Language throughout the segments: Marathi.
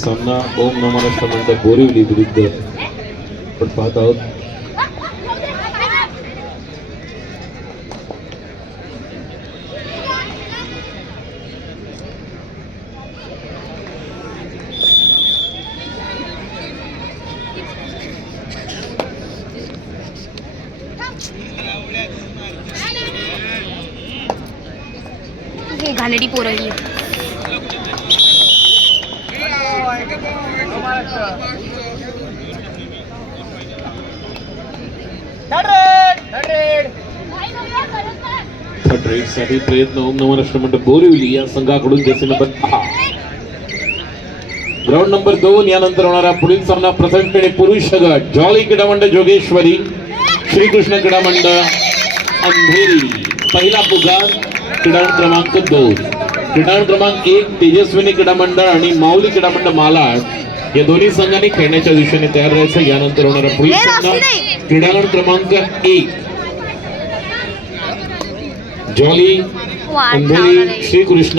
सामना ओम नमो महाराष्ट्र मंडळ बोरिवली विरुद्ध आपण पाहत आहोत. घाणेरडी पोरं ही. थर्ड रेड साठी प्रयत्न ओम नमो महाराष्ट्र मंडळ बोरिवली या संघाकडून जसे नंबर 10. ग्राउंड नंबर 2 यानंतर होणारा पुढील सामना प्रथम श्रेणी पुरुष गट जॉली क्रीडा मंडळ जोगेश्वरी श्रीकृष्ण क्रीडा मंडळ अंधेरी. पहिला पुकार क्रीडांगण क्रमांक 2, क्रीडांगण क्रमांक 1 तेजस्विनी क्रीडा मंडळ आणि माऊली क्रीडा मंडळ मालाड या दोन्ही संघांनी खेळण्याच्या दिशेने तयार राहायचं. यानंतर होणारा पुढील सामना क्रीडांगण क्रमांक 1 जॉली अंधेरी श्रीकृष्ण.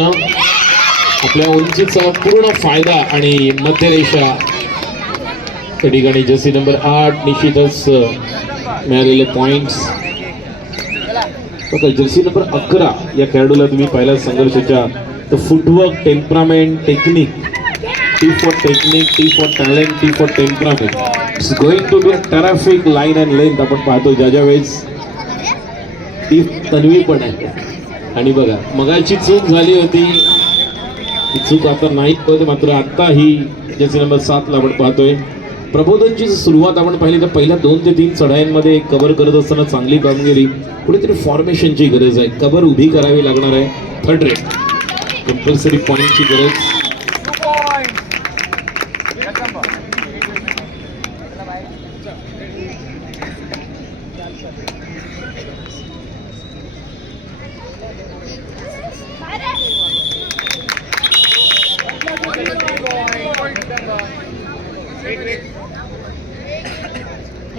आपल्या उंचीचा पूर्ण फायदा आणि मध्यरेषा त्या ठिकाणी जर्सी नंबर 8 निश्चितच मिळालेले पॉइंट्स. जर्सी नंबर 11 या खेळाडूला तुम्ही पाहिला संघर्षाच्या तर footwork temperament technique T for technique T for talent T for temperament it's going to be a terrific line and length. आपण पाहतो ज्या वेळेस ती तन्वी पण आहे. आणि बघा मगाची चूक झाली होती ती चूक आता नाही होत. मात्र आता ही जर्सी नंबर 7 ला आपण पाहतोय प्रबोधनची सुरुवात आपण पाहिली तर पहिल्या 2 ते 3 चढायांमध्ये कव्हर करत असताना चांगली कामगिरी. कुठेतरी फॉर्मेशनची गरज आहे, कव्हर उभी करावी लागणार आहे. थर्ड रेड कंपल्सरी पॉईंटची गरज.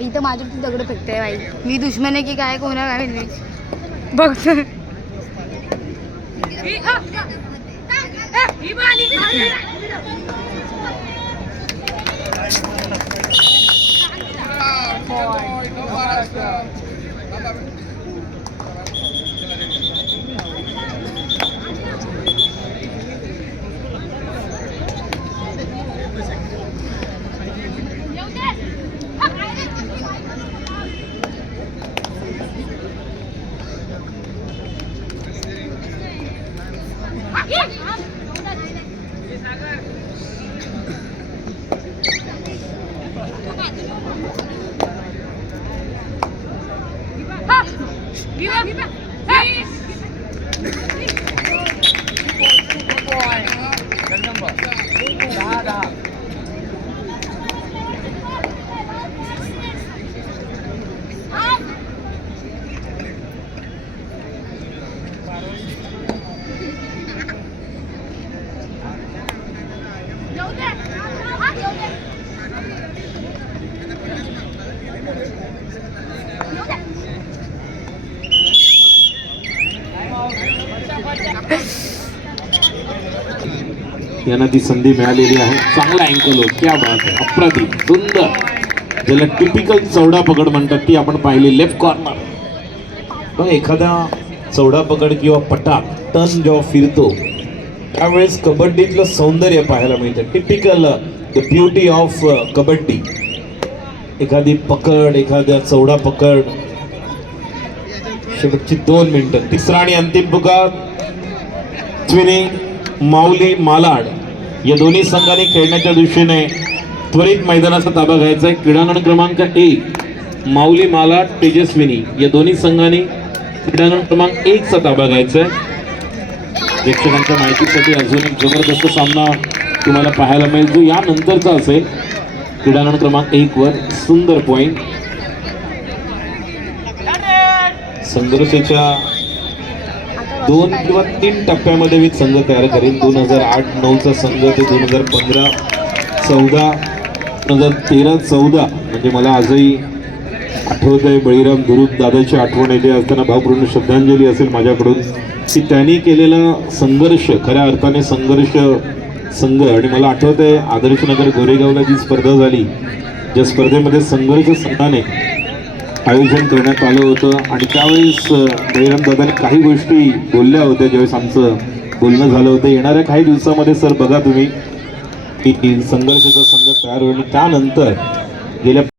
इथं माझ्यावरती दगड फेकते बाई. मी दुश्मन आहे की काय कोणा काय नाही बघ. यांना ती संधी मिळालेली आहे. चांगला अँकल होत, क्या बात आहे, अप्रतिम सुंदर. ज्याला टिपिकल चौडा पकड म्हणतात ती आपण पाहिली लेफ्ट कॉर्नर. पण एखादा चौडा पकड किंवा पटाक टर्न जेव्हा फिरतो त्यावेळेस कबड्डीतलं सौंदर्य पाहायला मिळतं. Typical the beauty of kabaddi. एखादी पकड, एखाद्या चौडा पकड. शेवटची 2 मिनिटं. तिसरा आणि अंतिम पुकार त्विनी माऊली मालाड या दोन्ही संघांनी खेळण्याच्या दिशेने त्वरित मैदानाचा ताबा घ्यायचा आहे. क्रीडांगण क्रमांक 1 माऊली माला तेजस्विनी या दोन्ही संघांनी क्रीडांगण क्रमांक 1 चा ताबा घ्यायचा आहे. प्रेक्षकांच्या माहितीसाठी अजून एक जबरदस्त सामना तुम्हाला पाहायला मिळेल जो यानंतरचा असेल. क्रीडांगण क्रमांक 1 वर सुंदर पॉइंट. संघर्षाच्या 2 किंवा 3 टप्प्यामध्ये मी संघ तयार करेन. 2008-9चा संघ ते 2015-14, 2013-14 म्हणजे मला आजही आठवत आहे. बळीराम धुरूप दादाची आठवण येते असताना भावपूर्ण श्रद्धांजली असेल माझ्याकडून की त्यांनी केलेला संघर्ष, खऱ्या अर्थाने संघर्ष संघ. आणि मला आठवत आहे आदर्शनगर गोरेगावला जी स्पर्धा झाली, ज्या स्पर्धेमध्ये संघर्ष संघाने आयोजन करण्यात आलं होतं आणि त्यावेळेस बळीराम दादाने काही गोष्टी बोलल्या होत्या ज्यावेळेस आमचं बोलणं झालं होतं. येणाऱ्या काही दिवसामध्ये सर बघा तुम्ही की संघर्षाचा संघ तयार होईल. त्यानंतर गेल्या